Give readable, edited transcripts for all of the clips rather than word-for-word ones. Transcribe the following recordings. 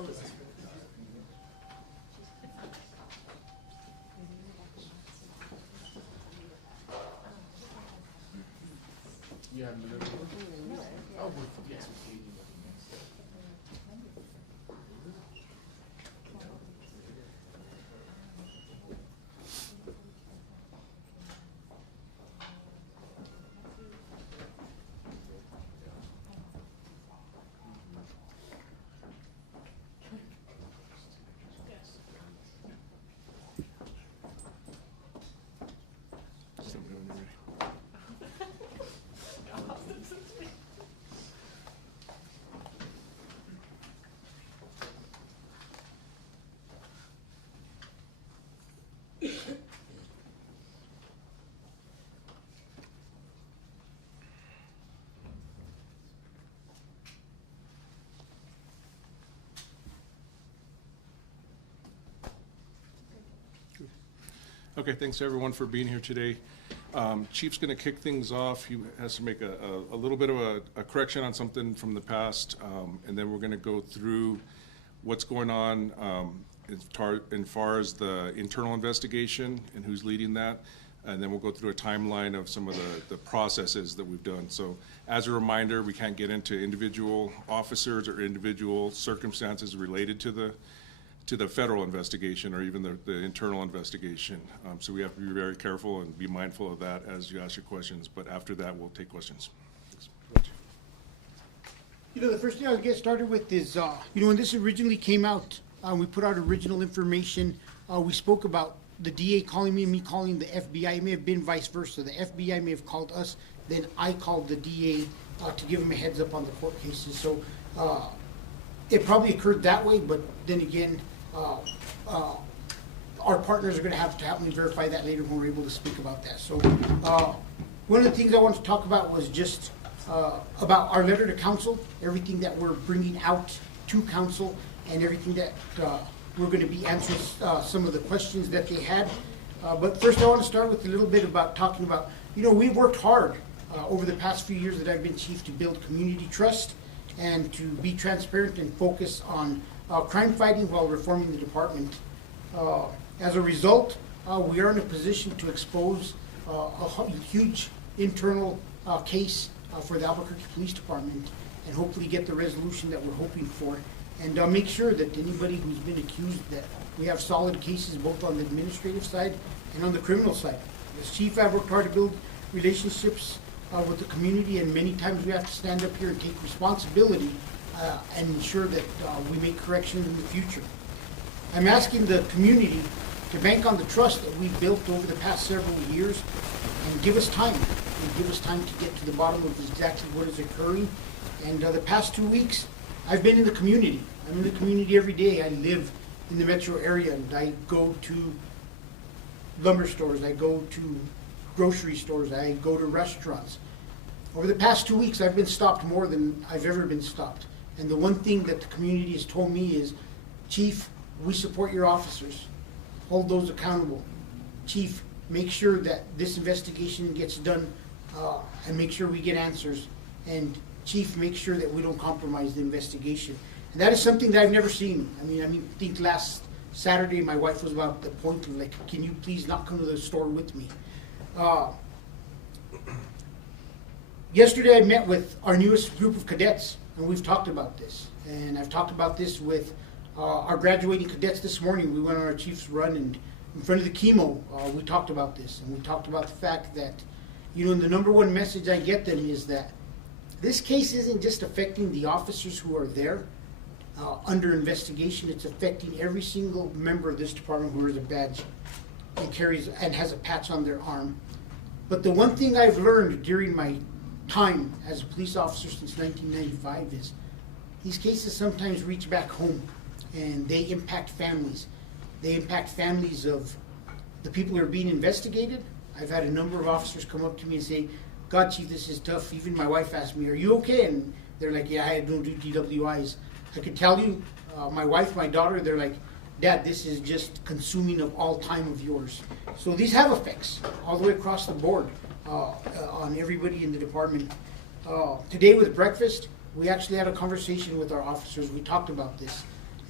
You have another one? Oh, yes. Okay, thanks everyone for being here today. Chief's going to kick things off. He has to make a little bit of a correction on something from the past, and then we're going to go through what's going on as far as the internal investigation and who's leading that, and then we'll go through a timeline of some of the processes that we've done. So as a reminder, we can't get into individual officers or individual circumstances related to the federal investigation or even the internal investigation. So we have to be very careful and be mindful of that as you ask your questions. But after that, we'll take questions. You know, the first thing I'll get started with is, you know, when this originally came out, we put out original information. We spoke about the DA calling me and me calling the FBI. It may have been vice versa. The FBI may have called us, then I called the DA to give him a heads up on the court cases. So it probably occurred that way, but then again, our partners are going to help me verify that later when we're able to speak about that. So one of the things I wanted to talk about was just about our letter to council, everything that we're bringing out to council, and everything that we're going to be answering some of the questions that they had. But first I want to start with a little bit about talking about, you know, we've worked hard over the past few years that I've been chief to build community trust and to be transparent and focus on crime fighting while reforming the department. As a result, we are in a position to expose a huge internal case for the Albuquerque Police Department and hopefully get the resolution that we're hoping for, and make sure that anybody who's been accused, that we have solid cases both on the administrative side and on the criminal side. As chief, I've worked hard to build relationships with the community, and many times we have to stand up here and take responsibility and ensure that we make corrections in the future. I'm asking the community to bank on the trust that we've built over the past several years and give us time. And give us time to get to the bottom of exactly what is occurring. And the past 2 weeks, I've been in the community. I'm in the community every day. I live in the metro area, and I go to lumber stores, I go to grocery stores, I go to restaurants. Over the past 2 weeks, I've been stopped more than I've ever been stopped. And the one thing that the community has told me is, Chief, we support your officers. Hold those accountable. Chief, make sure that this investigation gets done and make sure we get answers. And Chief, make sure that we don't compromise the investigation. And that is something that I've never seen. I think last Saturday my wife was about the point of like, can you please not come to the store with me? Yesterday I met with our newest group of cadets, and we've talked about this. And I've talked about this with our graduating cadets this morning. We went on our chief's run, and in front of the chemo, we talked about this. And we talked about the fact that, you know, the number one message I get them is that this case isn't just affecting the officers who are there under investigation. It's affecting every single member of this department who wears a badge and carries and has a patch on their arm. But the one thing I've learned during my time as a police officer since 1995 is these cases sometimes reach back home, and they impact families. They impact families of the people who are being investigated. I've had a number of officers come up to me and say, God, Chief, this is tough. Even my wife asked me, are you okay? And they're like, yeah, I don't do DWIs. I could tell you, my wife, my daughter, they're like, Dad, this is just consuming of all time of yours. So these have effects all the way across the board on everybody in the department. Today with breakfast, we actually had a conversation with our officers. We talked about this.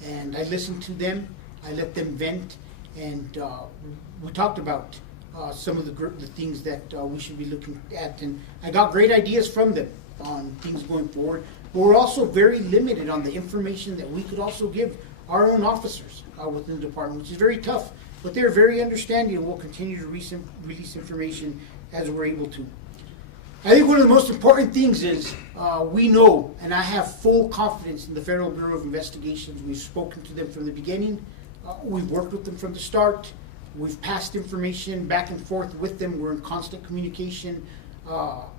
And I listened to them, I let them vent, and we talked about some of the things that we should be looking at. And I got great ideas from them on things going forward. But we're also very limited on the information that we could also give our own officers within the department, which is very tough. But they're very understanding and will continue to release information as we're able to. I think one of the most important things is we know, and I have full confidence in the Federal Bureau of Investigations. We've spoken to them from the beginning. We've worked with them from the start. We've passed information back and forth with them. We're in constant communication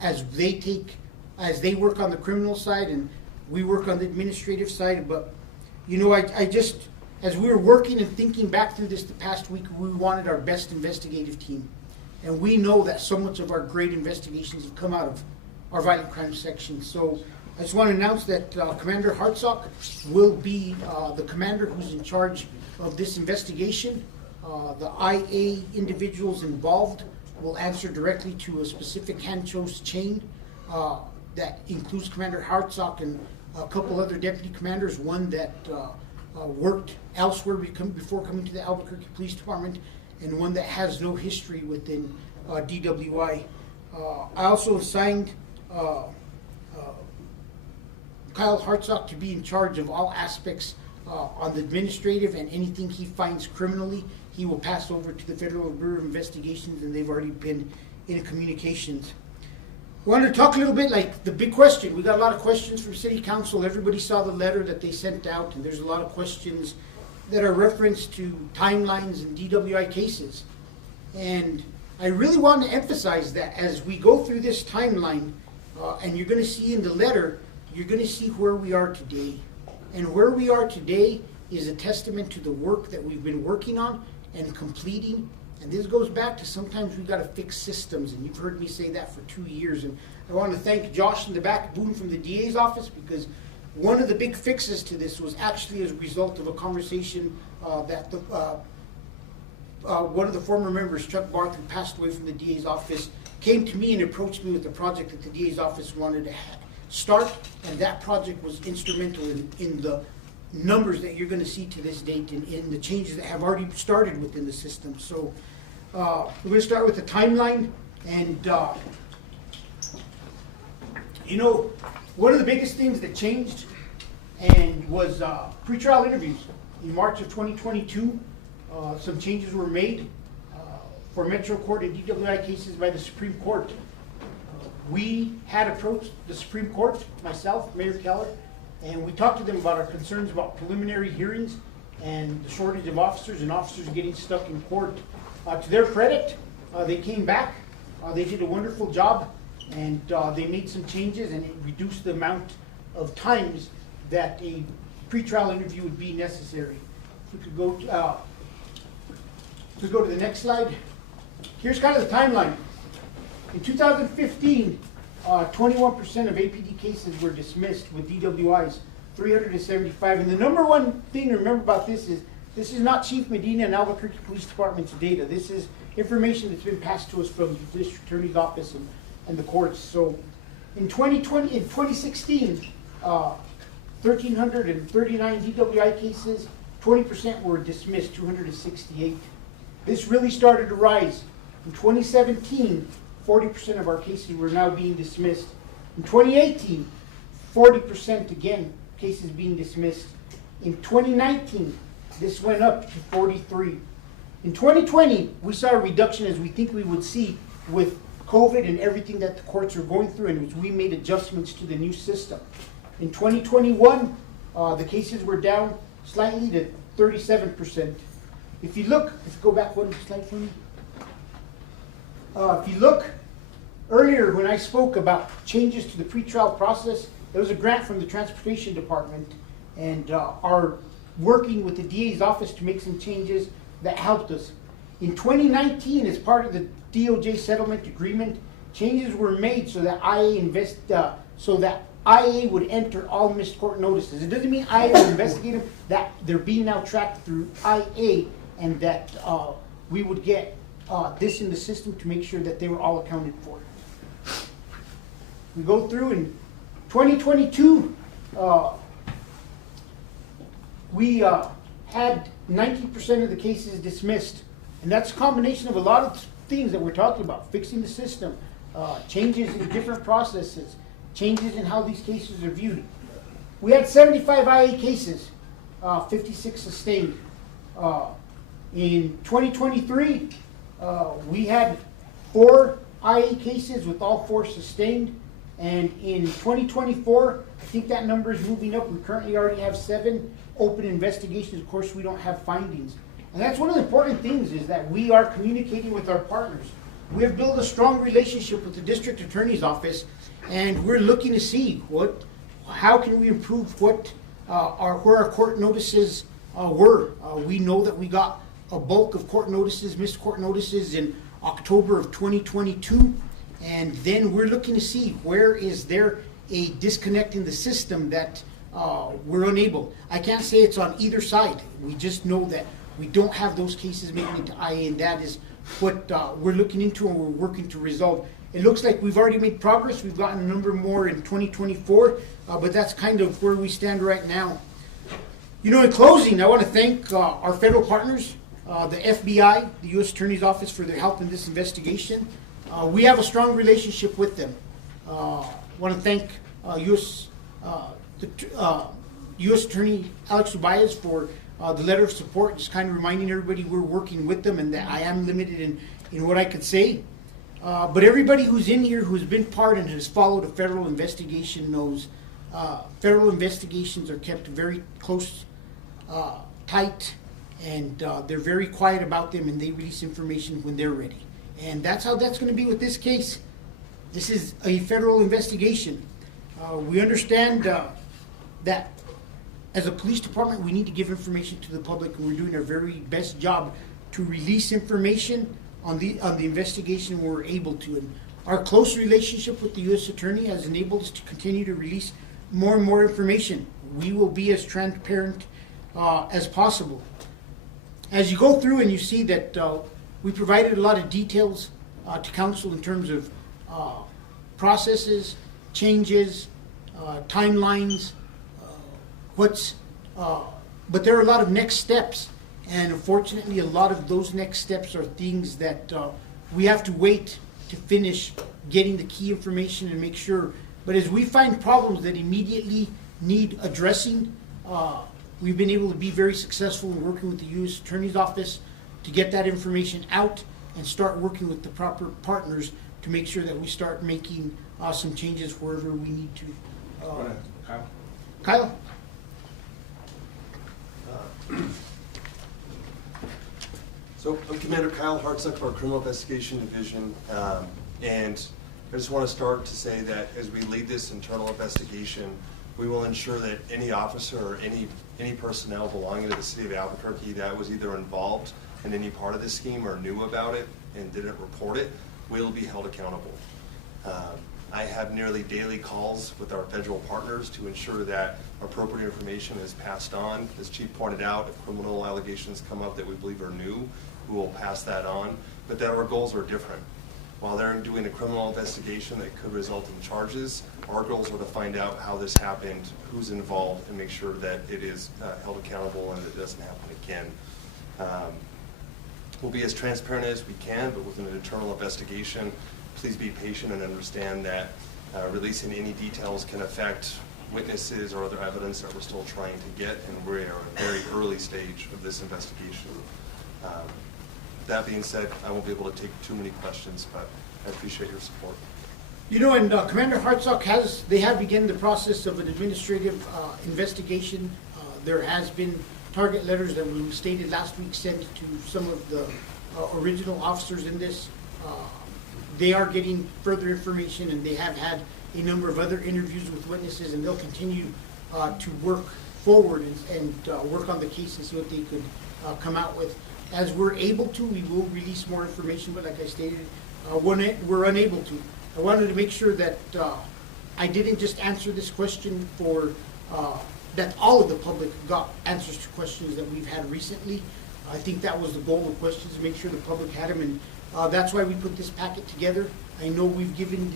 as they work on the criminal side and we work on the administrative side. But, you know, I just, as we were working and thinking back through this the past week, we wanted our best investigative team. And we know that so much of our great investigations have come out of our violent crime section. So I just want to announce that Commander Hartsock will be the commander who's in charge of this investigation. The IA individuals involved will answer directly to a specific hand-chose chain that includes Commander Hartsock and a couple other deputy commanders, one that worked elsewhere before coming to the Albuquerque Police Department, and one that has no history within DWI. I also assigned Kyle Hartsock to be in charge of all aspects on the administrative, and anything he finds criminally, he will pass over to the Federal Bureau of Investigations, and they've already been in communications. I wanted to talk a little bit, like the big question. We got a lot of questions from City Council. Everybody saw the letter that they sent out, and there's a lot of questions that are referenced to timelines and DWI cases. And I really want to emphasize that as we go through this timeline, and you're going to see in the letter, you're going to see where we are today. And where we are today is a testament to the work that we've been working on and completing. And this goes back to sometimes we've got to fix systems, and you've heard me say that for 2 years. And I want to thank Josh in the back, Boone from the DA's office, because one of the big fixes to this was actually as a result of a conversation that one of the former members, Chuck Barth, who passed away from the DA's office, came to me and approached me with a project that the DA's office wanted to start, and that project was instrumental in the numbers that you're going to see to this date and in the changes that have already started within the system. So we're going to start with the timeline. And you know, one of the biggest things that changed and was pretrial interviews. In March of 2022, some changes were made for Metro Court and DWI cases by the Supreme Court. We had approached the Supreme Court, myself, Mayor Keller, and we talked to them about our concerns about preliminary hearings and the shortage of officers and officers getting stuck in court. To their credit, they came back. They did a wonderful job, and they made some changes, and it reduced the amount of times that a pretrial interview would be necessary. If we could go to the next slide. Here's kind of the timeline. In 2015, 21% of APD cases were dismissed with DWIs, 375. And the number one thing to remember about this is not Chief Medina and Albuquerque Police Department's data. This is information that's been passed to us from the District Attorney's Office and the courts. So in 2016, 1,339 DWI cases, 20% were dismissed, 268. This really started to rise. In 2017, 40% of our cases were now being dismissed. In 2018, 40% again, cases being dismissed. In 2019, this went up to 43. In 2020, we saw a reduction, as we think we would see with COVID and everything that the courts are going through, and we made adjustments to the new system. In 2021, the cases were down slightly to 37%. If you look, let's go back one slide for me. If you look, earlier when I spoke about changes to the pretrial process, there was a grant from the Transportation Department, and are working with the DA's office to make some changes that helped us. In 2019, as part of the DOJ settlement agreement, changes were made so that IA would enter all missed court notices. It doesn't mean IA will investigate them, that they're being now tracked through IA, and that we would get this in the system to make sure that they were all accounted for. We go through in 2022, we had 90% of the cases dismissed. And that's a combination of a lot of things that we're talking about, fixing the system, changes in different processes, changes in how these cases are viewed. We had 75 IA cases, 56 sustained. In 2023, we had 4 IA cases with all 4 sustained. And in 2024, I think that number is moving up. We currently already have 7 open investigations. Of course, we don't have findings. And that's one of the important things, is that we are communicating with our partners. We have built a strong relationship with the district attorney's office, and we're looking to see how can we improve where our court notices were. We know that we got a bulk of court notices, missed court notices in October of 2022, and then we're looking to see where is there a disconnect in the system that we're unable. I can't say it's on either side. We just know that we don't have those cases making it to IA, and that is what we're looking into and we're working to resolve. It looks like we've already made progress. We've gotten a number more in 2024, but that's kind of where we stand right now. You know, in closing, I want to thank our federal partners, the FBI, the U.S. Attorney's Office, for their help in this investigation. We have a strong relationship with them. I want to thank U.S. Attorney Alex Ubayas for the letter of support, just kind of reminding everybody we're working with them and that I am limited in what I could say. But everybody who's in here who's been part and has followed a federal investigation knows federal investigations are kept very close, tight, and they're very quiet about them, and they release information when they're ready. And that's how that's going to be with this case. This is a federal investigation. We understand that as a police department, we need to give information to the public, and we're doing our very best job to release information on the investigation when we're able to. And our close relationship with the U.S. Attorney has enabled us to continue to release more and more information. We will be as transparent as possible. As you go through and you see that we provided a lot of details to council in terms of processes, changes, timelines, but there are a lot of next steps, and unfortunately a lot of those next steps are things that we have to wait to finish getting the key information and make sure. But as we find problems that immediately need addressing, we've been able to be very successful in working with the U.S. Attorney's Office to get that information out and start working with the proper partners to make sure that we start making some changes wherever we need to. Kyle? So I'm Commander Kyle Hartsuck of our Criminal Investigation Division, and I just want to start to say that as we lead this internal investigation, we will ensure that any officer or any personnel belonging to the city of Albuquerque that was either involved in any part of the scheme or knew about it and didn't report it will be held accountable. I have nearly daily calls with our federal partners to ensure that appropriate information is passed on. As Chief pointed out, if criminal allegations come up that we believe are new, we will pass that on, but that our goals are different. While they're doing a criminal investigation that could result in charges, our goals are to find out how this happened, who's involved, and make sure that it is held accountable and it doesn't happen again. We'll be as transparent as we can, but with an internal investigation, please be patient and understand that releasing any details can affect witnesses or other evidence that we're still trying to get, and we're at a very early stage of this investigation. That being said, I won't be able to take too many questions, but I appreciate your support. You know, and Commander Hartsock they have begun the process of an administrative investigation. There has been target letters that were stated last week sent to some of the original officers in this. They are getting further information, and they have had a number of other interviews with witnesses, and they'll continue to work forward and work on the case and see what they could come out with. As we're able to, we will release more information, but like I stated, we're unable to. I wanted to make sure that I didn't just answer this question for that all of the public got answers to questions that we've had recently. I think that was the goal of questions, to make sure the public had them, and that's why we put this packet together. I know did we give them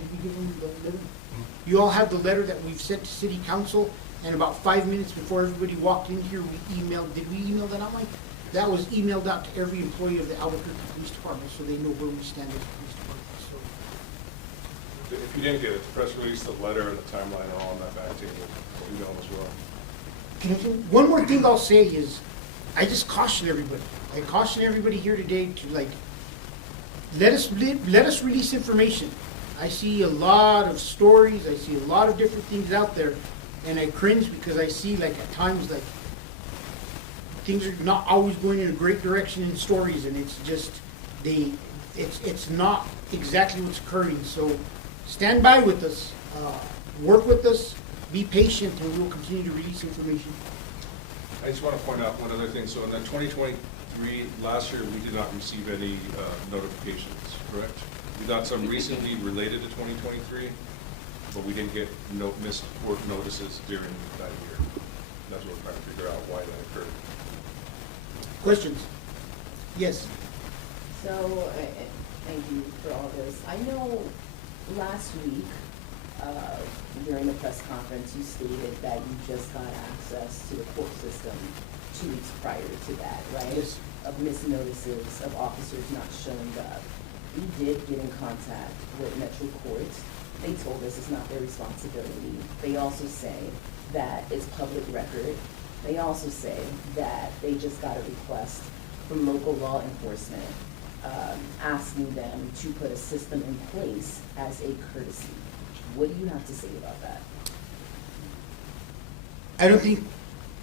the letter? You all have the letter that we've sent to City Council, and about 5 minutes before everybody walked in here, we emailed, did we email that out, Mike? That was emailed out to every employee of the Albuquerque Police Department, so they know where we stand as a police department, so. If you didn't get it, the press release, the letter, and the timeline are all on that back table. Email as well. One more thing I'll say is, I just caution everybody. I caution everybody here today to let us release information. I see a lot of stories, I see a lot of different things out there, and I cringe because I see at times things are not always going in a great direction in stories, and it's just it's not exactly what's occurring. So stand by with us, work with us, be patient, and we will continue to release information. I just want to point out one other thing. So in that 2023, last year, we did not receive any notifications, correct? We got some recently related to 2023, but we didn't get missed work notices during that year. That's what we're trying to figure out why that occurred. Questions? Yes. So, thank you for all this. I know last week, during the press conference, you stated that you just got access to the court system 2 weeks prior to that, right? Yes. Of missed notices of officers not showing up. We did get in contact with Metro Court. They told us it's not their responsibility. They also say that it's public record. They also say that they just got a request from local law enforcement asking them to put a system in place as a courtesy. What do you have to say about that? I don't think,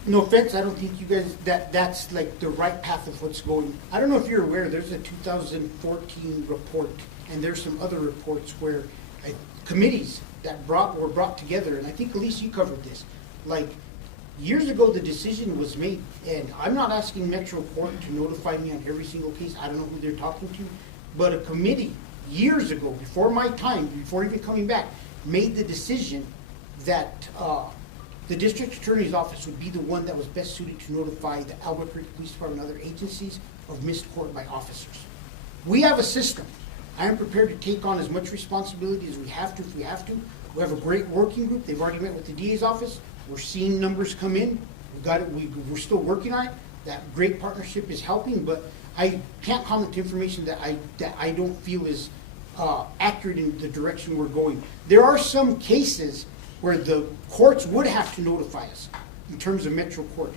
no offense, I don't think you guys, that's the right path of what's going. I don't know if you're aware, there's a 2014 report, and there's some other reports where committees that were brought together, and I think, Elise, you covered this. Years ago, the decision was made, and I'm not asking Metro Court to notify me on every single case. I don't know who they're talking to, but a committee years ago, before my time, before even coming back, made the decision that the district attorney's office would be the one that was best suited to notify the Albuquerque Police Department and other agencies of missed court by officers. We have a system. I am prepared to take on as much responsibility as we have to if we have to. We have a great working group. They've already met with the DA's office. We're seeing numbers come in. We've got it. We're still working on it. That great partnership is helping, but I can't comment to information that I don't feel is accurate in the direction we're going. There are some cases where the courts would have to notify us in terms of Metro Court.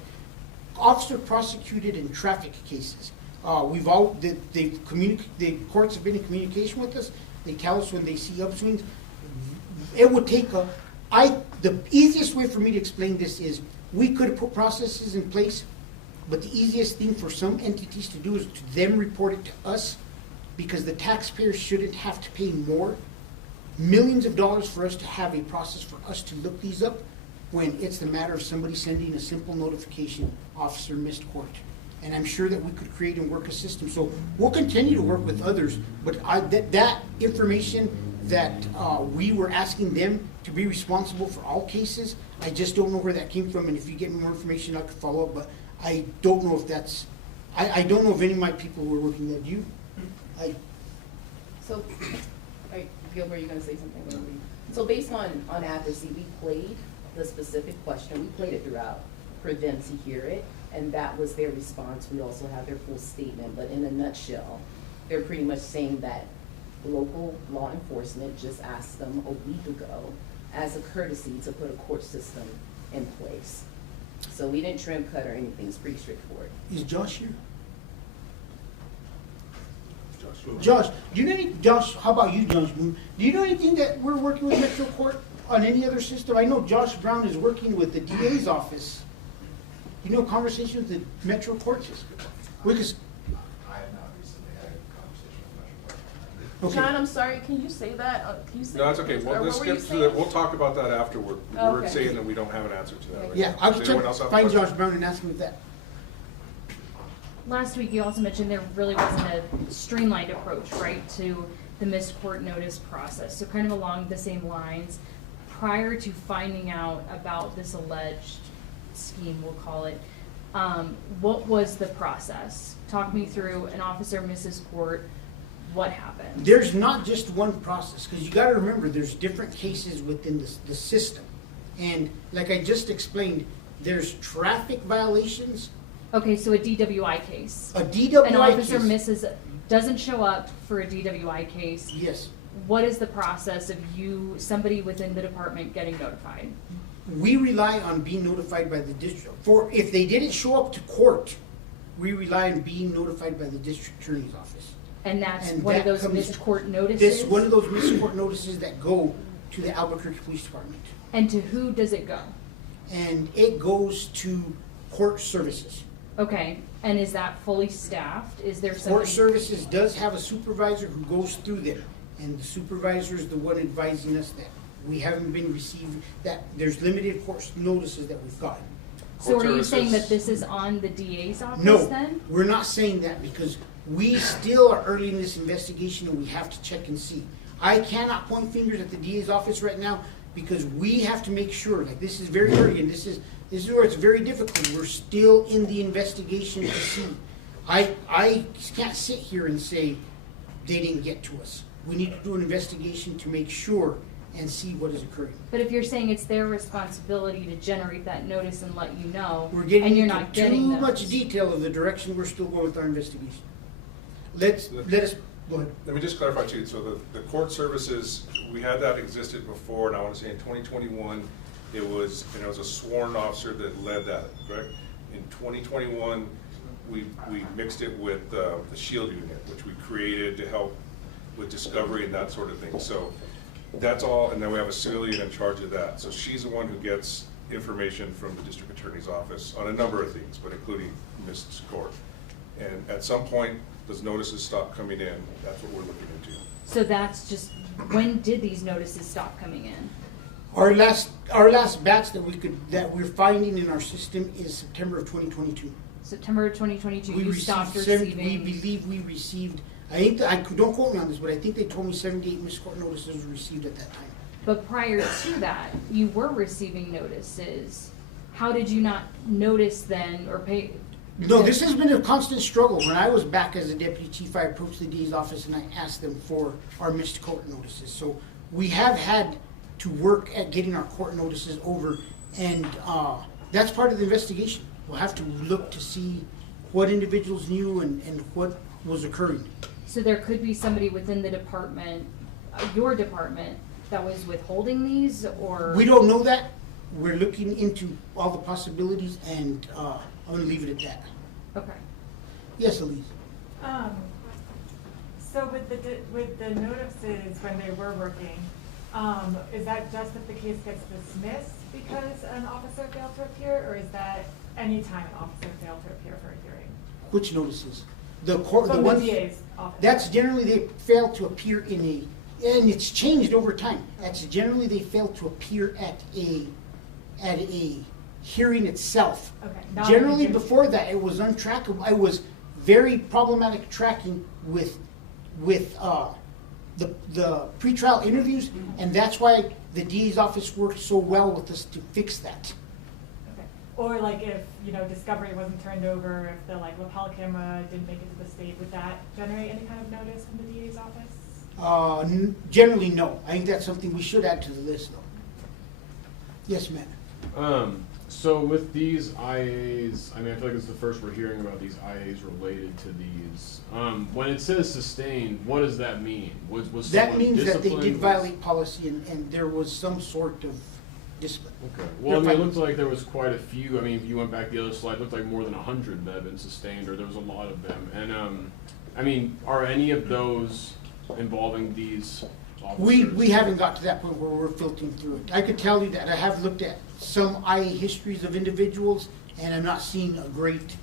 Officer prosecuted in traffic cases. The courts have been in communication with us. They tell us when they see upswings. It would take the easiest way for me to explain this is we could have put processes in place, but the easiest thing for some entities to do is to them report it to us, because the taxpayers shouldn't have to pay millions of dollars for us to have a process for us to look these up, when it's the matter of somebody sending a simple notification, officer missed court. And I'm sure that we could create and work a system. So we'll continue to work with others, but that information that we were asking them to be responsible for all cases, I just don't know where that came from. And if you get me more information, I could follow up, but I don't know if that's, I don't know if any of my people were working there. Do you? So, Gilbert, you're going to say something? So based on accuracy, we played the specific question. We played it throughout for them to hear it, and that was their response. We also have their full statement, but in a nutshell, they're pretty much saying that local law enforcement just asked them a week ago as a courtesy to put a court system in place. So we didn't trim, cut, or anything. It's pretty straightforward. Is Josh here? Josh, do you know any, Josh, how about you, Josh Moon? Do you know anything that we're working with Metro Court on any other system? I know Josh Brown is working with the DA's office. You know, conversations with the Metro Court? I have not recently had a conversation with Metro Court. Okay. John, I'm sorry, can you say that? Can you say No, that's okay. or Well, let's what were you skip to that. saying? We'll talk about that afterward. Oh, We're okay. saying that we don't have an answer to that right Yeah, now. I'll Does just anyone else have a find question? Josh Brown and ask him with that. Last week, you also mentioned there really wasn't a streamlined approach, right, to the missed court notice process. So kind of along the same lines, prior to finding out about this alleged scheme, we'll call it, what was the process? Talk me through an officer misses court, what happened? There's not just one process, because you got to remember there's different cases within the system. And like I just explained, there's traffic violations, Okay, so a DWI case. a DWI An officer case. doesn't show up for a DWI case. Yes. What is the process of somebody within the department getting notified? We rely on being notified by the district. If they didn't show up to court, we rely on being notified by the district attorney's office. And that's And one of that those comes- missed court notices? This, one of those missed court notices that go to the Albuquerque Police Department. And to who does it go? And it goes to court services. Okay, and is that fully staffed? Is there Court somebody? services does have a supervisor who goes through there. And the supervisor is the one advising us that we haven't been receiving, that there's limited court notices that we've gotten. So Court are you saying that services- this is on the DA's office No, then? we're not saying that because we still are early in this investigation and we have to check and see. I cannot point fingers at the DA's office right now because we have to make sure, like this is very early and this is where it's very difficult. We're still in the investigation to see. I can't sit here and say they didn't get to us. We need to do an investigation to make sure and see what is occurring. But if you're saying it's their responsibility to generate that notice and let you know, We're getting and you're into not getting too those. much detail of the direction we're still going with our investigation. Let us, go ahead. Let me just clarify too, so the court services, we had that existed before, and I want to say in 2021, it was a sworn officer that led that, correct? In 2021, we mixed it with the SHIELD unit, which we created to help with discovery and that sort of thing. So that's all, and then we have a civilian in charge of that. So she's the one who gets information from the district attorney's office on a number of things, but including missed court. And at some point, those notices stop coming in. That's what we're looking into. So that's just, when did these notices stop coming in? Our last batch that we're finding in our system is September of 2022. September 2022, We you received stopped we receiving. believe we received, don't quote me on this, but I think they told me 78 missed court notices were received at that time. But prior to that, you were receiving notices. How did you not notice then or pay? No, this has been a constant struggle. When I was back as a deputy chief, I approached the DA's office and I asked them for our missed court notices. So we have had to work at getting our court notices over, and that's part of the investigation. We'll have to look to see what individuals knew and what was occurring. So there could be somebody within the department, your department, that was withholding these, or? We don't know that. We're looking into all the possibilities, and I'm going to leave it at that. Okay. Yes, Elise? So with the notices when they were working, is that just if the case gets dismissed because an officer failed to appear, or is that any time an officer failed to appear for a hearing? Which notices? The court, the From the ones, DA's office. that's generally they fail to appear in and it's changed over time. That's generally they fail to appear at a hearing itself. Okay, not Generally, a hearing. before that, it was untrackable. It was very problematic tracking with the pretrial interviews, and that's why the DA's office worked so well with us to fix that. Okay. Or like if, discovery wasn't turned over, if the lapel camera didn't make it to the state, would that generate any kind of notice from the DA's office? Generally, no. I think that's something we should add to the list, though. Yes, ma'am. So with these IAs, I feel like it's the first we're hearing about these IAs related to these. When it says sustained, what does that mean? Was That someone means that they disciplined? did violate policy and there was some sort of discipline. Okay. Well, it looked like there was quite a few. If you went back the other slide, it looked like more than 100 that had been sustained, or there was a lot of them. And are any of those involving these officers? We haven't got to that point where we're filtering through it. I could tell you that I have looked at some IA histories of individuals, and I'm not seeing a great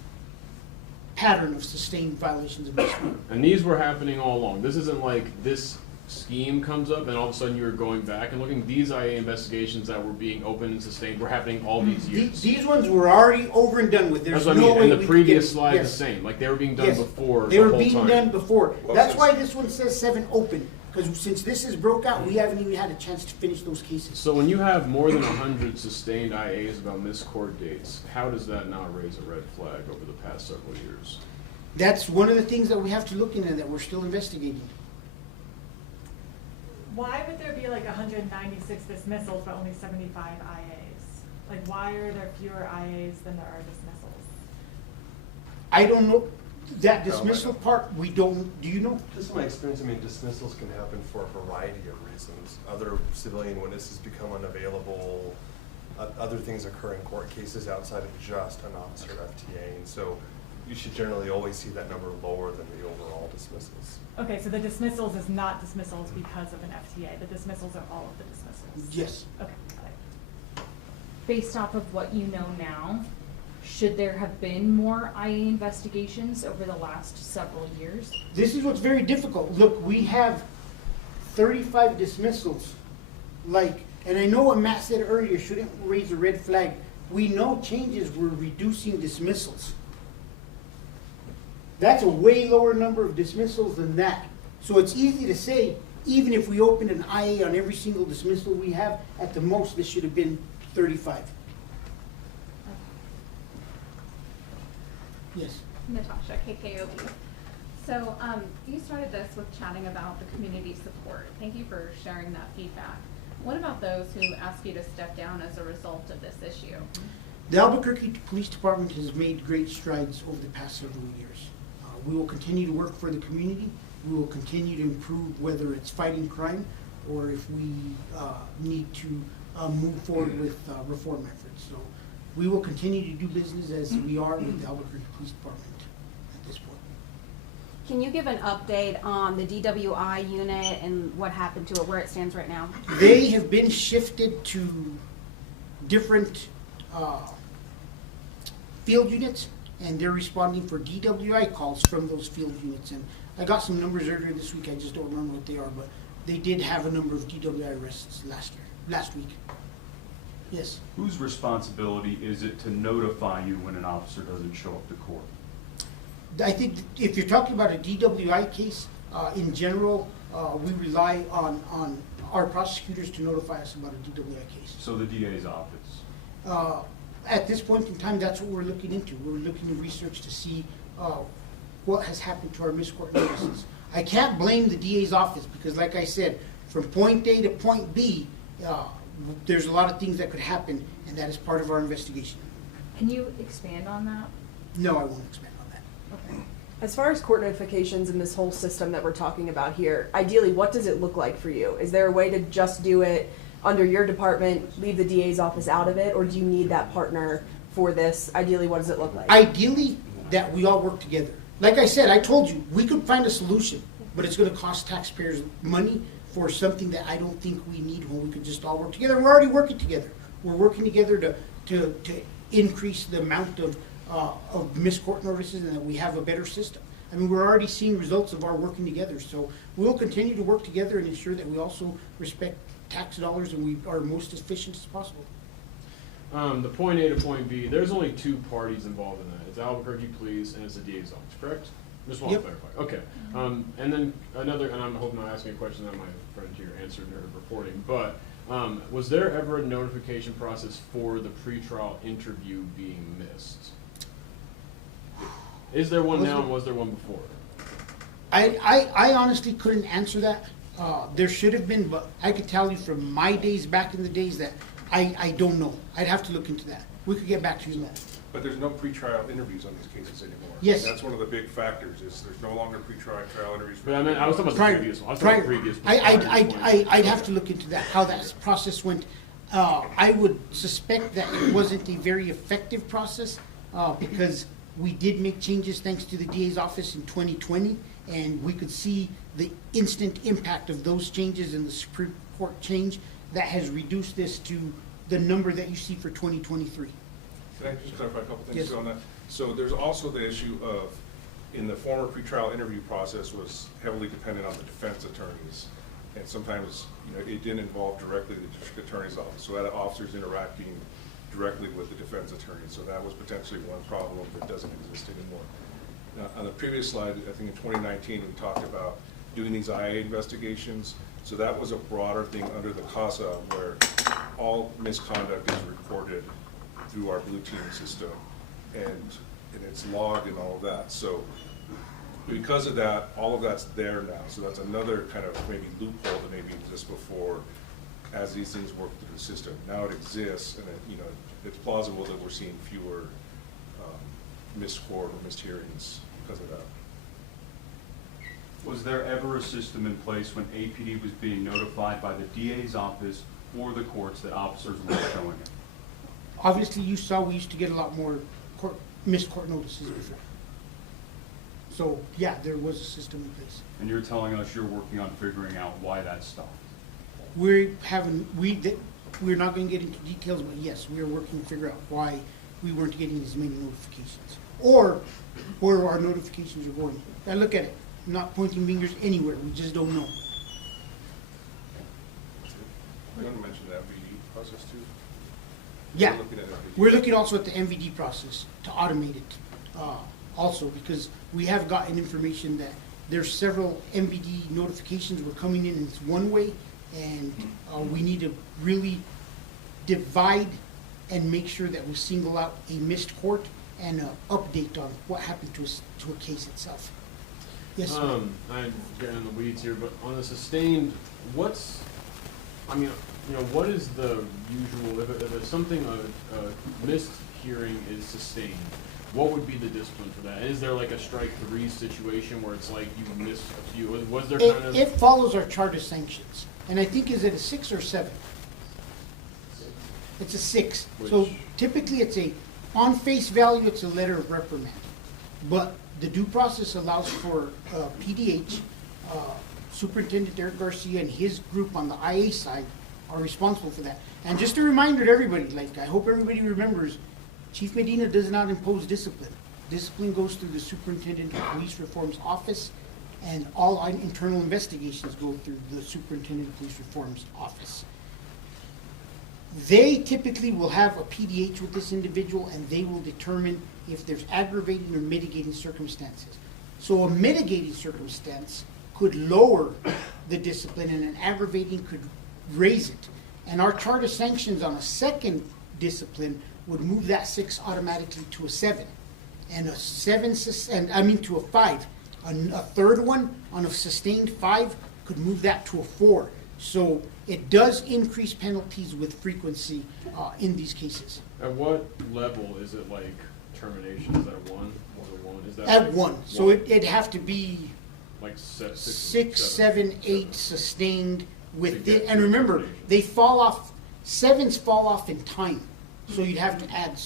pattern of sustained violations of discipline. And these were happening all along. This isn't like this scheme comes up and all of a sudden you're going back and looking. These IA investigations that were being opened and sustained were happening all these years. These ones were already over and done with. There's That's what no I mean. way And we the could previous get- slide, yes. the same. Like they were being done Yes. before. They the were whole being time. done before. Well, That's since- why this one says 7 open, because since this is broke out, we haven't even had a chance to finish those cases. So when you have more than 100 sustained IAs about missed court dates, how does that not raise a red flag over the past several years? That's one of the things that we have to look into that we're still investigating. why would there be like 196 dismissals but only 75 IAs? Like, why are there fewer IAs than there are dismissals? I don't know, that dismissal part, we don't, do you know? Just in my experience, I mean, dismissals can happen for a variety of reasons. Other civilian witnesses become unavailable, other things occur in court cases outside of just an officer FTA, and so you should generally always see that number lower than the overall dismissals. Okay, so the dismissals is not dismissals because of an FTA. The dismissals are all of the dismissals. Yes. Okay, got it. Based off of what you know now, should there have been more IA investigations over the last several years? This is what's very difficult. Look, we have 35 dismissals, like, and I know what Matt said earlier, shouldn't raise a red flag. We know changes were reducing dismissals. That's a way lower number of dismissals than that. So it's easy to say, even if we opened an IA on every single dismissal we have, at the most, this should have been 35. Yes. Natasha, KKOB. So you started this with chatting about the community support. Thank you for sharing that feedback. What about those who ask you to step down as a result of this issue? The Albuquerque Police Department has made great strides over the past several years. We will continue to work for the community. We will continue to improve, whether it's fighting crime or if we need to move forward with reform efforts. So we will continue to do business as we are with the Albuquerque Police Department at this point. Can you give an update on the DWI unit and what happened to it, where it stands right now? They have been shifted to different field units, and they're responding for DWI calls from those field units. And I got some numbers earlier this week, I just don't remember what they are, but they did have a number of DWI arrests last week. Yes. Whose responsibility is it to notify you when an officer doesn't show up to court? I think if you're talking about a DWI case, in general, we rely on our prosecutors to notify us about a DWI case. So the DA's office? At this point in time, that's what we're looking into. We're looking to research to see what has happened to our missed court notices. I can't blame the DA's office because, like I said, from point A to point B, there's a lot of things that could happen, and that is part of our investigation. Can you expand on that? No, I won't expand on that. Okay. As far as court notifications and this whole system that we're talking about here, ideally, what does it look like for you? Is there a way to just do it under your department, leave the DA's office out of it, or do you need that partner for this? Ideally, what does it look like? Ideally, that we all work together. Like I said, I told you, we could find a solution, but it's going to cost taxpayers money for something that I don't think we need when we could just all work together. We're already working together. We're working together to increase the amount of missed court notices and that we have a better system. I mean, we're already seeing results of our working together. So we'll continue to work together and ensure that we also respect tax dollars and we are most efficient as possible. The point A to point B, there's only two parties involved in that. It's Albuquerque Police and it's the DA's office, correct? Just want to clarify. Okay. And then another, and I'm hoping not asking a question that my friend here answered in her reporting, but was there ever a notification process for the pretrial interview being missed? Is there one now and was there one before? I honestly couldn't answer that. There should have been, but I could tell you from my days back in the days that I don't know. I'd have to look into that. We could get back to you on that. But there's no pretrial interviews on these cases anymore. Yes. That's one of the big factors, is there's no longer pretrial interviews. But I mean, I was talking about the previous one. I was talking about the previous one. I'd have to look into that, how that process went. I would suspect that it wasn't a very effective process because we did make changes thanks to the DA's office in 2020, and we could see the instant impact of those changes and the Supreme Court change that has reduced this to the number that you see for 2023. Can I just clarify a couple things Yes. on that? So there's also the issue of, in the former pretrial interview process was heavily dependent on the defense attorneys. And sometimes, it didn't involve directly the district attorney's office. So that officers interacting directly with the defense attorney. So that was potentially one problem that doesn't exist anymore. Now, on the previous slide, I think in 2019, we talked about doing these IA investigations. So that was a broader thing under the CASA where all misconduct is reported through our blue team system and it's logged and all of that. So because of that, all of that's there now, so that's another kind of maybe loophole that maybe exists before, as these things work through the system. Now it exists, and it's plausible that we're seeing fewer missed court or missed hearings because of that. Was there ever a system in place when APD was being notified by the DA's office or the courts that officers weren't showing it? Obviously, you saw we used to get a lot more missed court notices before. So, yeah, there was a system in place. And you're telling us you're working on figuring out why that stopped? We're not going to get into details, but yes, we are working to figure out why we weren't getting as many notifications, or where our notifications are going. Now look at it. I'm not pointing fingers anywhere. We just don't know. You want to mention the MVD process too? Yeah, We're looking at MVD. we're looking also at the MVD process to automate it also, because we have gotten information that there's several MVD notifications were coming in it's one way, and we need to really divide and make sure that we single out a missed court and an update on what happened to a case itself. Yes, sir. I'm getting in the weeds here, but on the sustained, what is the usual, if it's something, a missed hearing is sustained, what would be the discipline for that? Is there like a strike 3 situation where it's like you missed a few, was there kind of? It follows our chart of sanctions, and I think, is it a 6 or 7? It's a 6. So typically it's on face value, it's a letter of reprimand. But the due process allows for PDH, Superintendent Eric Garcia and his group on the IA side are responsible for that. And just a reminder to everybody, like I hope everybody remembers, Chief Medina does not impose discipline. Discipline goes through the Superintendent of Police Reform's office, and all internal investigations go through the Superintendent of Police Reform's office. They typically will have a PDH with this individual, and they will determine if there's aggravating or mitigating circumstances. So a mitigating circumstance could lower the discipline, and an aggravating could raise it. And our chart of sanctions on a second discipline would move that 6 automatically to a 7, and a 7 to a 5. A third one on a sustained 5 could move that to a 4. So it does increase penalties with frequency in these cases. At what level is it like termination? Is that a 1 or a 1? Is that At like 1. So it'd have to be like 6, 7, 8 sustained with get it. And to remember, termination. they fall off, 7s fall off in time. So you'd have to add,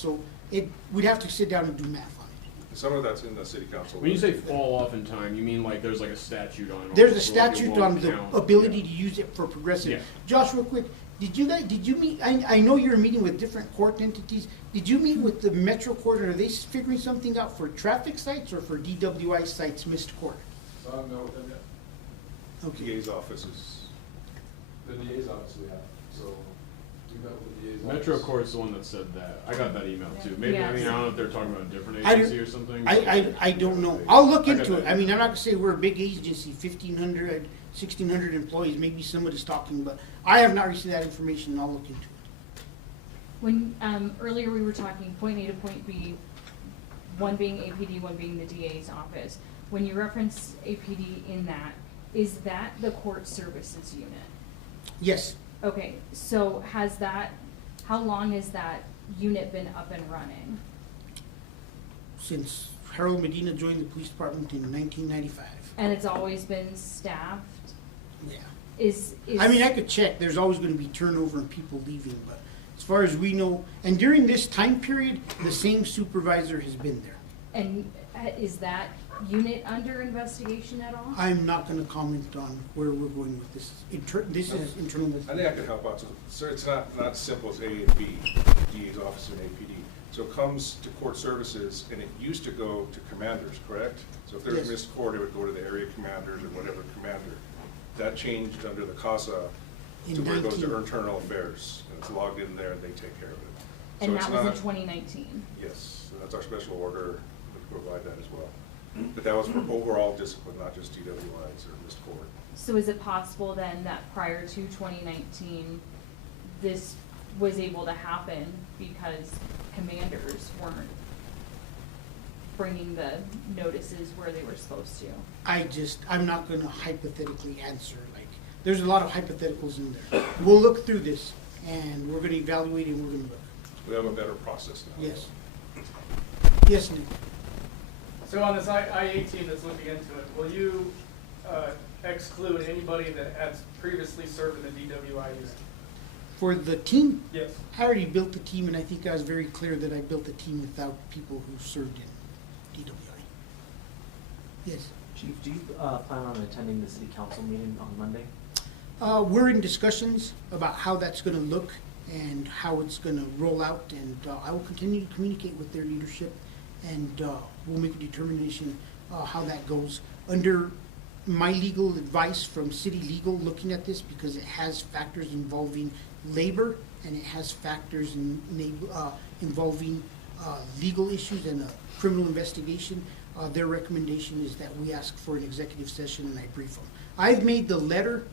we'd have to sit down and do math on it. Some of that's in the city council. When you say fall off in time, you mean like there's like a statute on it? There's a or like it statute won't on the count? ability Yeah. to use it for progressive. Yeah. Josh, real quick, did you meet, I know you're meeting with different court entities. Did you meet with the Metro Court, and are they figuring something out for traffic sites or for DWI sites missed court? So I don't know with them yet. Okay. DA's offices. The DA's office we have, so we met with the DA's office. Metro Court's the one that said that. I got that email too. Maybe, I Yes. don't know if they're talking about a different I don't- agency or something. I don't know. I'll look I got into that it. I mean, I'm email. not gonna say we're a big agency, 1,500, 1,600 employees, maybe somebody's talking, but I have not received that information, and I'll look into it. When, earlier we were talking point A to point B, one being APD, one being the DA's office. When you reference APD in that, is that the court services unit? Yes, Okay, so how long has that unit been up and running? since Harold Medina joined the police department in 1995. And it's always been staffed? Yeah. Is I mean, I could check. There's always going to be turnover and people leaving, but as far as we know, and during this time period, the same supervisor has been there. And is that unit under investigation at all? I'm not going to comment on where we're going with this. This is internal. I think I could help out. So, sir, it's not simple as A and B, DA's office and APD. So it comes to court services, and it used to go to commanders, correct? So if there's Yes. missed court, it would go to the area commanders or whatever commander. That changed under the CASA to In where it goes 19. to internal affairs, and it's logged in there, and they take care of it. And So it's that was in not- 2019? Yes, so that's our special order, we provide that as well. But that was for overall discipline, not just DWIs or missed court. So is it possible then that prior to 2019, this was able to happen because commanders weren't bringing the notices where they were supposed to? I'm not gonna hypothetically answer, like, there's a lot of hypotheticals in there. We'll look through this, and we're gonna evaluate and we're gonna look. We have a better process now. Yes. Yes, Nick? So on this IA team that's looking into it, will you exclude anybody that has previously served in the DWI unit? For the team? Yes. I already built the team, and I think I was very clear that I built a team without people who served in DWI. Yes. Chief, do you plan on attending the city council meeting on Monday? We're in discussions about how that's gonna look and how it's gonna roll out, and I will continue to communicate with their leadership, and we'll make a determination how that goes. Under my legal advice from city legal, looking at this, because it has factors involving labor and it has factors involving legal issues and a criminal investigation, their recommendation is that we ask for an executive session and I brief them. I've made the letter,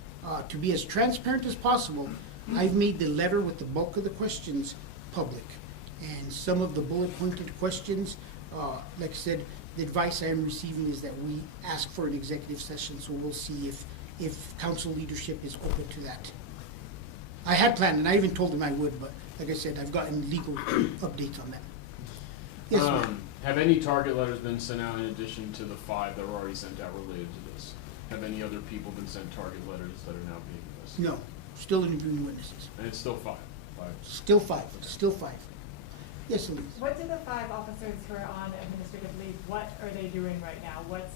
to be as transparent as possible, I've made the letter with the bulk of the questions public. And some of the bullet pointed questions, like I said, the advice I am receiving is that we ask for an executive session, so we'll see if council leadership is open to that. I had planned, and I even told them I would, but like I said, I've gotten legal updates on that. Yes, ma'am. Have any target letters been sent out in addition to the 5 that were already sent out related to this? Have any other people been sent target letters that are now being listed? No, still interviewing witnesses. And it's still 5? Still 5, still 5. Yes, Elise? What do the 5 officers who are on administrative leave, what are they doing right now? What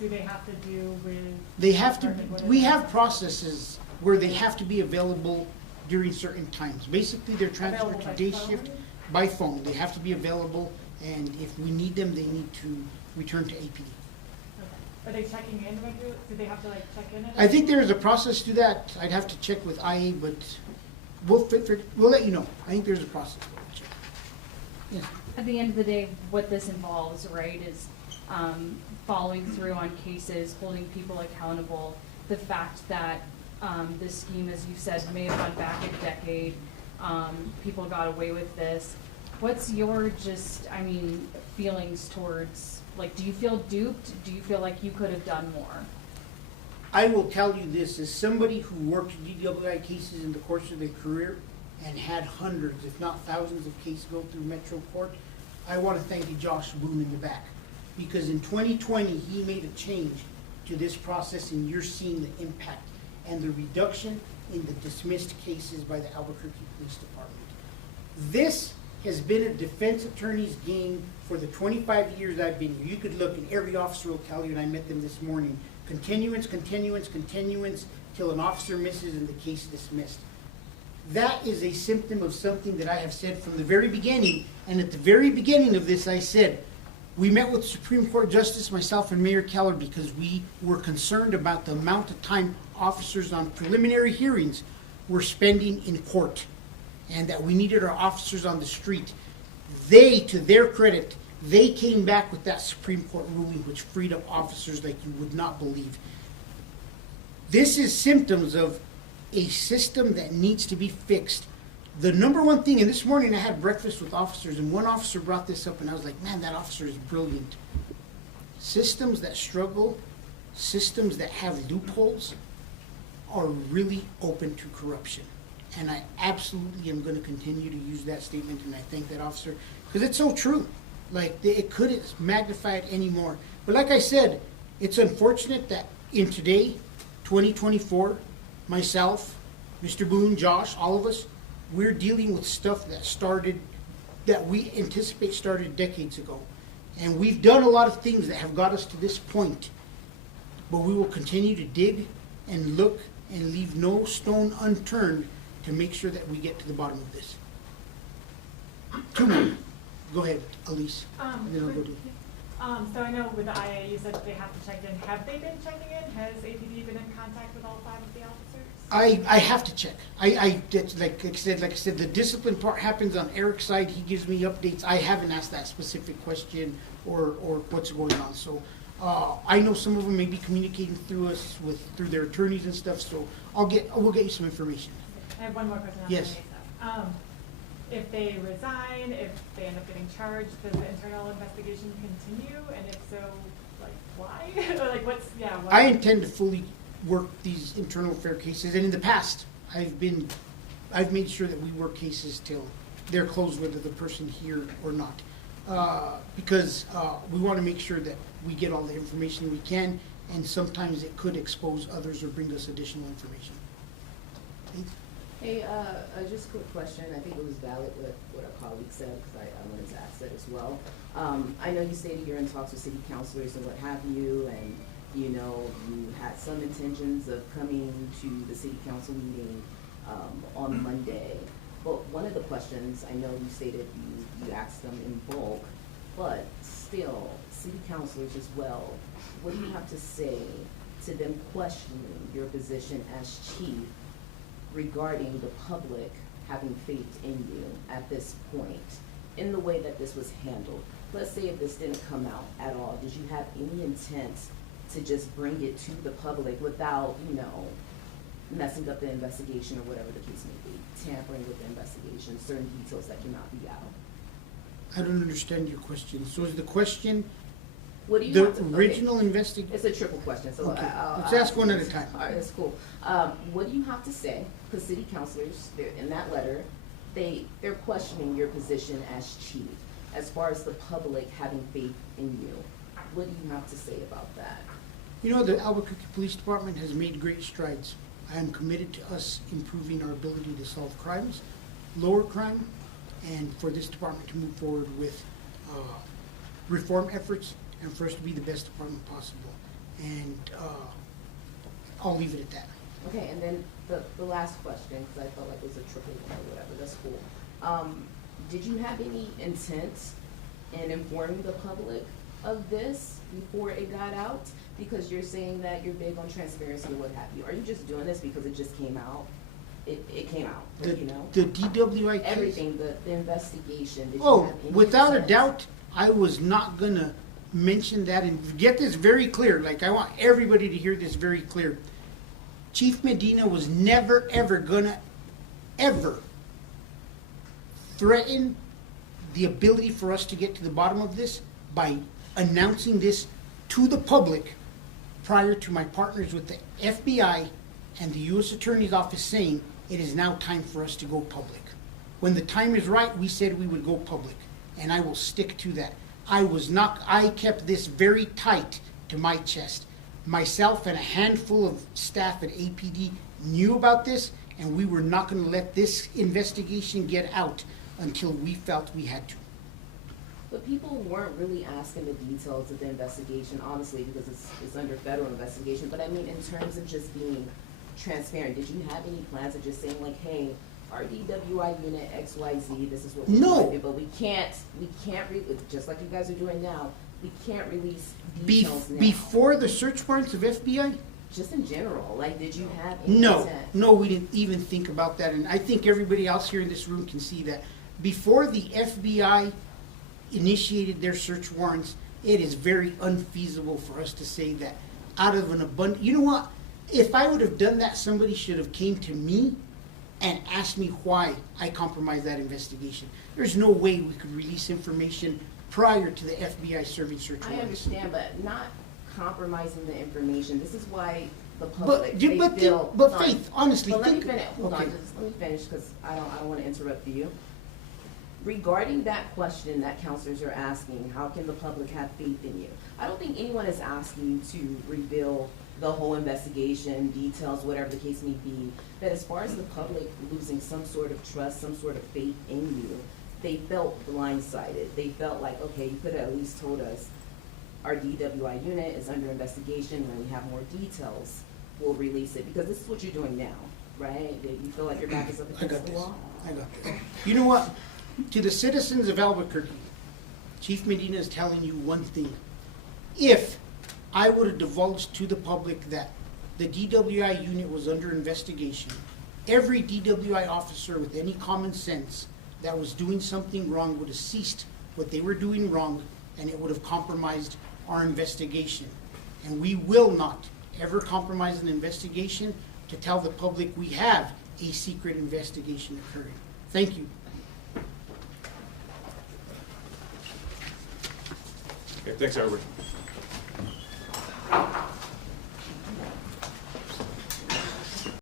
do they have to do with? They have to, department? What we is have it? processes where they have to be available during certain times. Basically, they're transferred Available to by day phone? shift by phone. They have to be available, and if we need them, they need to return to APD. Okay. Are they checking in regularly? Do they have to like check in? I think there is a process to that. I'd have to check with IA, but we'll let you know. I think there's a process. Yes. At the end of the day, what this involves, right, is following through on cases, holding people accountable. The fact that this scheme, as you said, may have gone back a decade, people got away with this. What's your feelings towards, like, do you feel duped? Do you feel like you could have done more? I will tell you this, as somebody who worked DWI cases in the course of their career and had hundreds, if not thousands of cases go through Metro Court, I want to thank you, Josh Boone, in the back. Because in 2020, he made a change to this process, and you're seeing the impact and the reduction in the dismissed cases by the Albuquerque Police Department. This has been a defense attorney's game for the 25 years I've been here. You could look, and every officer will tell you, and I met them this morning, continuance, continuance, continuance, till an officer misses and the case is dismissed. That is a symptom of something that I have said from the very beginning, and at the very beginning of this I said, we met with Supreme Court Justice, myself and Mayor Keller, because we were concerned about the amount of time officers on preliminary hearings were spending in court, and that we needed our officers on the street. They, to their credit, they came back with that Supreme Court ruling which freed up officers like you would not believe. This is symptoms of a system that needs to be fixed. The number one thing, and this morning I had breakfast with officers, and one officer brought this up, and I was like, man, that officer is brilliant. Systems that struggle, systems that have loopholes, are really open to corruption. And I absolutely am going to continue to use that statement, and I thank that officer, because it's so true. Like, it couldn't magnify it anymore. But like I said, it's unfortunate that in today, 2024, myself, Mr. Boone, Josh, all of us, we're dealing with stuff that we anticipate started decades ago. And we've done a lot of things that have got us to this point. But we will continue to dig and look and leave no stone unturned to make sure that we get to the bottom of this. 2 more. Go ahead, Elise. And then I'll go to So I know with the IA, you said they have to check in. Have they been checking in? Has APD been in contact with all 5 of the officers? I have to check. Like I said, the discipline part happens on Eric's side. He gives me updates. I haven't asked that specific question or what's going on. So I know some of them may be communicating through us through their attorneys and stuff. So we'll get you some information. I have one more question. Yes. if they resign, if they end up getting charged, does the internal investigation continue? And if so, like, why? Or like, what's, yeah, why? I intend to fully work these internal affair cases, and in the past, I've made sure that we work cases till they're closed, whether the person here or not. Because we want to make sure that we get all the information we can, and sometimes it could expose others or bring us additional information. Hey, just a quick question. I think it was valid what our colleague said, because I wanted to ask that as well. I know you stated you're in talks with city councilors and what have you, and you know, you had some intentions of coming to the city council meeting on Monday. But one of the questions, I know you stated you asked them in bulk, but still, city councilors as well, what do you have to say to them questioning your position as chief regarding the public having faith in you at this point, in the way that this was handled? Let's say if this didn't come out at all, did you have any intent to just bring it to the public without, you know, messing up the investigation or whatever the case may be, tampering with the investigation, certain details that cannot be out? I don't understand your question. So is the question What do you the have to, original okay. investigation? It's a triple question, so Okay. I'll Let's ask one at a time. All right, that's cool. What do you have to say? Because city councilors, in that letter, they're questioning your position as chief, as far as the public having faith in you. What do you have to say about that? You know, the Albuquerque Police Department has made great strides. I am committed to us improving our ability to solve crimes, lower crime, and for this department to move forward with reform efforts, and for us to be the best department possible. And I'll leave it at that. Okay, and then the last question, because I felt like it was a triple one or whatever, that's cool. Did you have any intent in informing the public of this before it got out? Because you're saying that you're big on transparency or what have you. Are you just doing this because it just came out? It came out, you know? The DWI case? Everything, the investigation. Did you Oh, have any without a intent? doubt, I was not gonna mention that, and get this very clear, like I want everybody to hear this very clear. Chief Medina was never, ever gonna, ever threaten the ability for us to get to the bottom of this by announcing this to the public prior to my partners with the FBI and the U.S. Attorney's Office saying it is now time for us to go public. When the time is right, we said we would go public, and I will stick to that. I kept this very tight to my chest. Myself and a handful of staff at APD knew about this, and we were not going to let this investigation get out until we felt we had to. But people weren't really asking the details of the investigation, honestly, because it's under federal investigation. But I mean, in terms of just being transparent, did you have any plans of just saying like, hey, our DWI unit XYZ, this is what we're No. doing, but we can't just like you guys are doing now, we can't release details now. Before the search warrants of FBI? Just in general, like, did you have any No, intent? no, we didn't even think about that, and I think everybody else here in this room can see that. Before the FBI initiated their search warrants, it is very unfeasible for us to say that out of an abundance. You know what? If I would have done that, somebody should have came to me and asked me why I compromised that investigation. There's no way we could release information prior to the FBI serving search warrants. I understand, but not compromising the information. This is why the But, public, they but, feel. but Hold on. Faith, honestly, But let me think. finish, hold on, okay. just let me finish, because I don't want to interrupt you. Regarding that question that counselors are asking, how can the public have faith in you? I don't think anyone is asking you to reveal the whole investigation, details, whatever the case may be. That as far as the public losing some sort of trust, some sort of faith in you, they felt blindsided. They felt like, okay, you could have at least told us our DWI unit is under investigation. When we have more details, we'll release it. Because this is what you're doing now, right? You feel like your back is up against the wall? I got this. You know what? To the citizens of Albuquerque, Chief Medina is telling you one thing. If I would have divulged to the public that the DWI unit was under investigation, every DWI officer with any common sense that was doing something wrong would have ceased what they were doing wrong, and it would have compromised our investigation. And we will not ever compromise an investigation to tell the public we have a secret investigation occurring. Thank you. Okay, thanks, everybody.